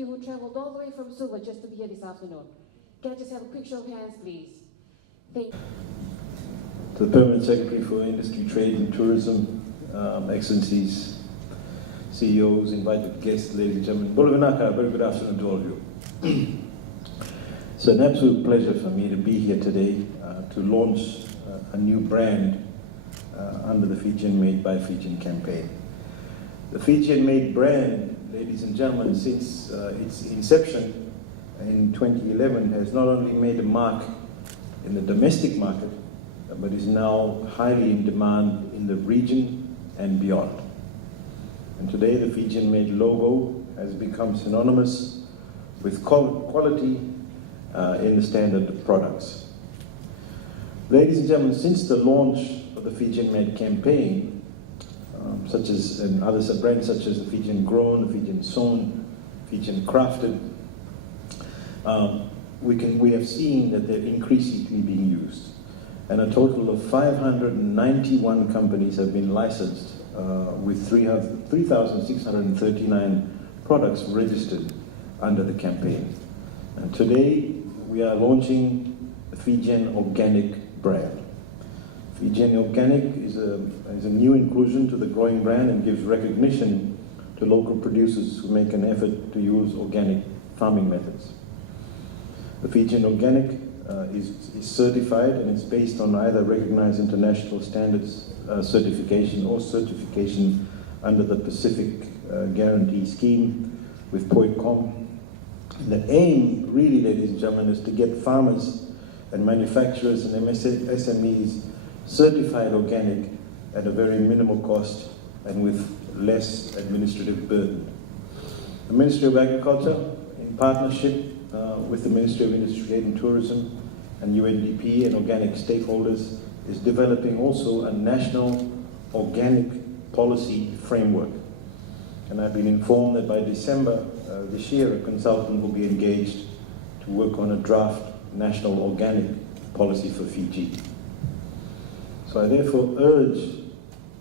you who traveled all the way from Suva just to be here this afternoon. Can I just have a quick show of hands, please? Thank you. To the Permanent Secretary for Industry, Trade and Tourism, Excellencies, CEOs, invited guests, ladies and gentlemen. Bolavanaka, very good afternoon to all of you. It's an absolute pleasure for me to be here today to launch a new brand under the Fijian Made by Fijian campaign. The Fijian Made brand, ladies and gentlemen, since its inception in 2011 has not only made a mark in the domestic market, but is now highly in demand in the region and beyond. And today the Fijian Made logo has become synonymous with quality in the standard of products. Ladies and gentlemen, since the launch of the Fijian Made campaign, and others are brands such as the Fijian Grown, the Fijian Sewn, Fijian Crafted, we have seen that they're increasingly being used. And a total of 591 companies have been licensed with 3,639 products registered under the campaign. And today we are launching the Fijian Organic brand. Fijian Organic is a new inclusion to the growing brand and gives recognition to local producers who make an effort to use organic farming methods. The Fijian Organic is certified, and it's based on either recognized international standards certification or certification under the Pacific Guarantee Scheme with POICOM. The aim, really, ladies and gentlemen, is to get farmers and manufacturers and SMEs certified organic at a very minimal cost and with less administrative burden. The Ministry of Agriculture, in partnership with the Ministry of Industry, Trade and Tourism and UNDP and organic stakeholders, is developing also a national organic policy framework. And I've been informed that by December this year, a consultant will be engaged to work on a draft national organic policy for Fiji. So I therefore urge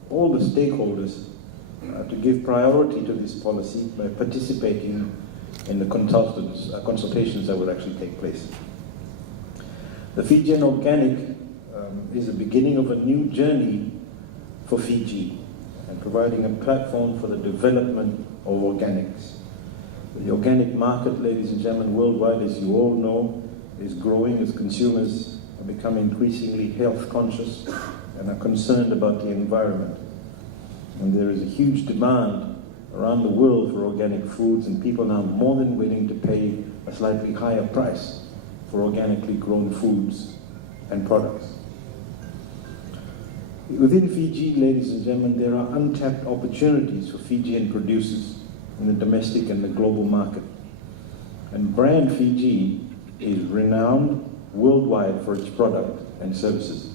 all the stakeholders to give priority to this policy by participating in the consultations that will actually take place. The Fijian Organic is the beginning of a new journey for Fiji and providing a platform for the development of organics. The organic market, ladies and gentlemen, worldwide, as you all know, is growing as consumers are becoming increasingly health conscious and are concerned about the environment. And there is a huge demand around the world for organic foods, and people are now more than willing to pay a slightly higher price for organically grown foods and products. Within Fiji, ladies and gentlemen, there are untapped opportunities for Fijian producers in the domestic and the global market. And brand Fiji is renowned worldwide for its product and services.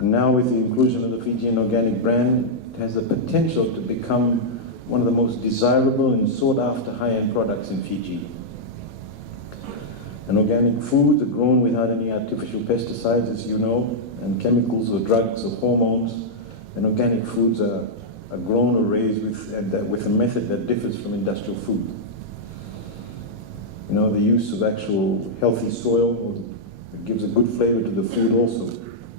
And now with the inclusion of the Fijian Organic brand, it has the potential to become one of the most desirable and sought after high-end products in Fiji. And organic foods are grown without any artificial pesticides, as you know, and chemicals or drugs or hormones. And organic foods are grown or raised with a method that differs from industrial food. You know, the use of actual healthy soil gives a good flavor to the food also.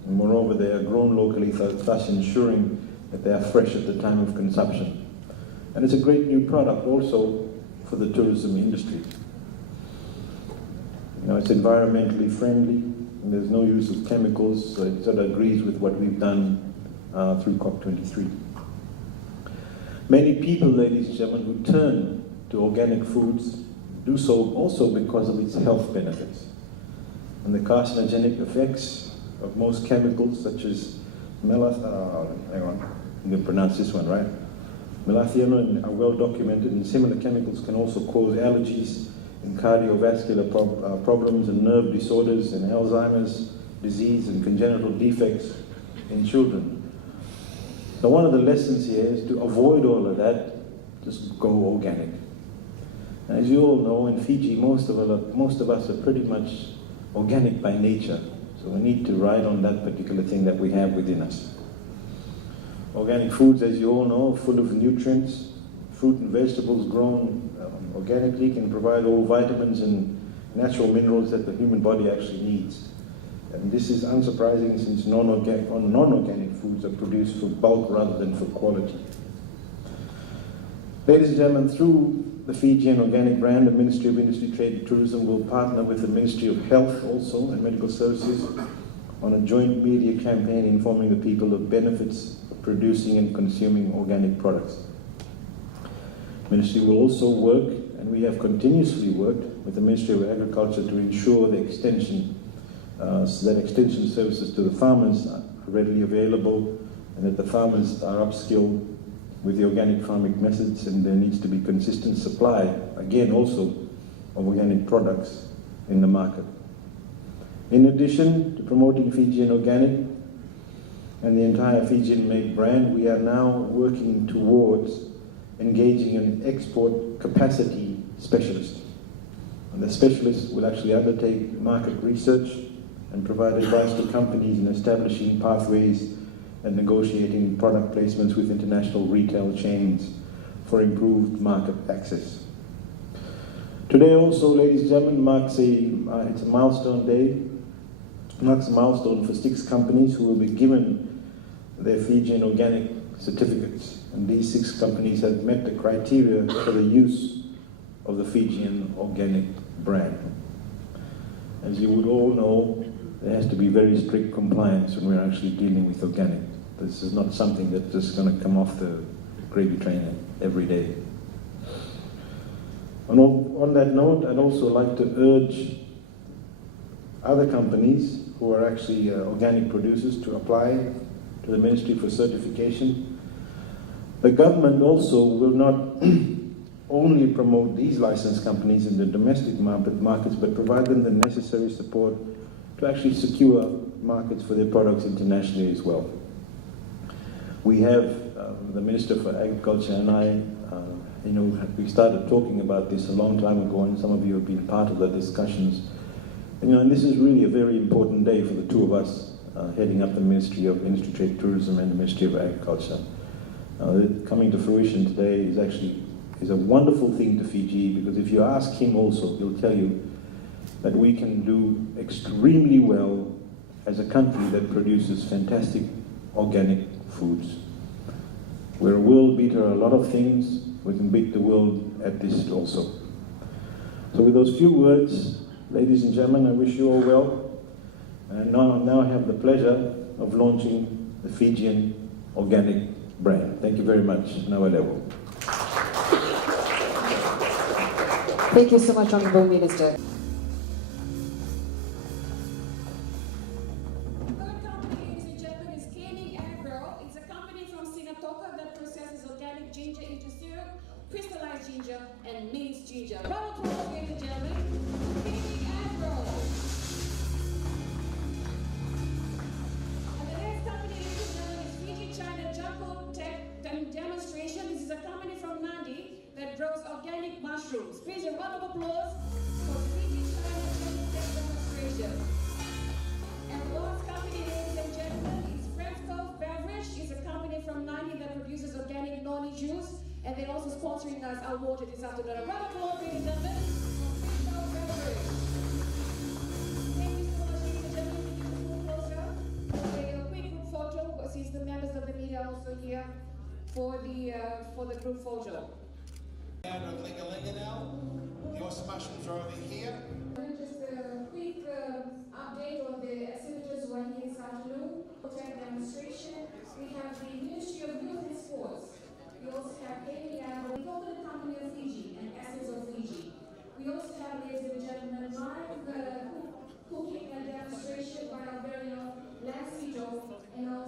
And moreover, they are grown locally, thus ensuring that they are fresh at the time of consumption. And it's a great new product also for the tourism industry. You know, it's environmentally friendly, and there's no use of chemicals, so it sort of agrees with what we've done through COP23. Many people, ladies and gentlemen, who turn to organic foods do so also because of its health benefits. And the carcinogenic effects of most chemicals, such as melathion, are well documented, and similar chemicals can also cause allergies and cardiovascular problems and nerve disorders and Alzheimer's disease and congenital defects in children. So one of the lessons here is to avoid all of that, just go organic. And as you all know, in Fiji, most of us are pretty much organic by nature. So we need to ride on that particular thing that we have within us. Organic foods, as you all know, are full of nutrients, fruit and vegetables grown organically can provide all vitamins and natural minerals that the human body actually needs. And this is unsurprising since non-organic foods are produced for bulk rather than for quality. Ladies and gentlemen, through the Fijian Organic brand, the Ministry of Industry, Trade and Tourism will partner with the Ministry of Health also and Medical Services on a joint media campaign informing the people of benefits of producing and consuming organic products. The Ministry will also work, and we have continuously worked, with the Ministry of Agriculture to ensure the extension, so that extension services to the farmers are readily available and that the farmers are upskilled with the organic farming methods, and there needs to be consistent supply, again also, of organic products in the market. In addition to promoting Fijian Organic and the entire Fijian-made brand, we are now working towards engaging an export capacity specialist. And the specialist will actually undertake market research and provide advice to companies in establishing pathways and negotiating product placements with international retail chains for improved market access. Today also, ladies and gentlemen, marks it's a milestone day. Marks a milestone for 6 companies who will be given their Fijian Organic certificates. And these 6 companies have met the criteria for the use of the Fijian Organic brand. As you would all know, there has to be very strict compliance when we're actually dealing with organic. This is not something that's just going to come off the gravy train every day. On that note, I'd also like to urge other companies who are actually organic producers to apply to the Ministry for certification. The government also will not only promote these licensed companies in the domestic markets, but provide them the necessary support to actually secure markets for their products internationally as well. We have the Minister for Agriculture and I, we started talking about this a long time ago, and some of you have been part of the discussions. And this is really a very important day for the two of us heading up the Ministry of Industry, Trade, Tourism and the Ministry of Agriculture. Coming to fruition today is a wonderful thing to Fiji, because if you ask him also, he'll tell you that we can do extremely well as a country that produces fantastic organic foods. We're a world beater at a lot of things. We can beat the world at this also. So with those few words, ladies and gentlemen, I wish you all well. And now I have the pleasure of launching the Fijian Organic brand. Thank you very much. Nawalewo. Thank you so much, Honourable Minister. Crystallized ginger and minced ginger. Round of applause, ladies and gentlemen. Fijian Agro. And the next company, ladies and gentlemen, is Fiji China Jungle Tech Demonstration. This is a company from Nadi that grows organic mushrooms. Please, a round of applause for Fiji China Jungle Tech Demonstration. And the last company, ladies and gentlemen, is Fresco Beverage. It's a company from Nadi that produces organic noni juice. And they're also sponsoring us our water this afternoon. A round of applause, ladies and gentlemen, for Fijian Beverage. Thank you so much, ladies and gentlemen. Can you just move closer? A quick group photo. See the members of the media also here for the group photo. Down to Linga now. The oyster mushrooms are over here. Just a quick update on the exhibitors who are here this afternoon. Tech demonstration. We have the Ministry of Youth and Sports. We also have the Golden Company of Fiji and Essence of Fiji. We also have, ladies and gentlemen, live cooking and demonstration by our very own Lancito and our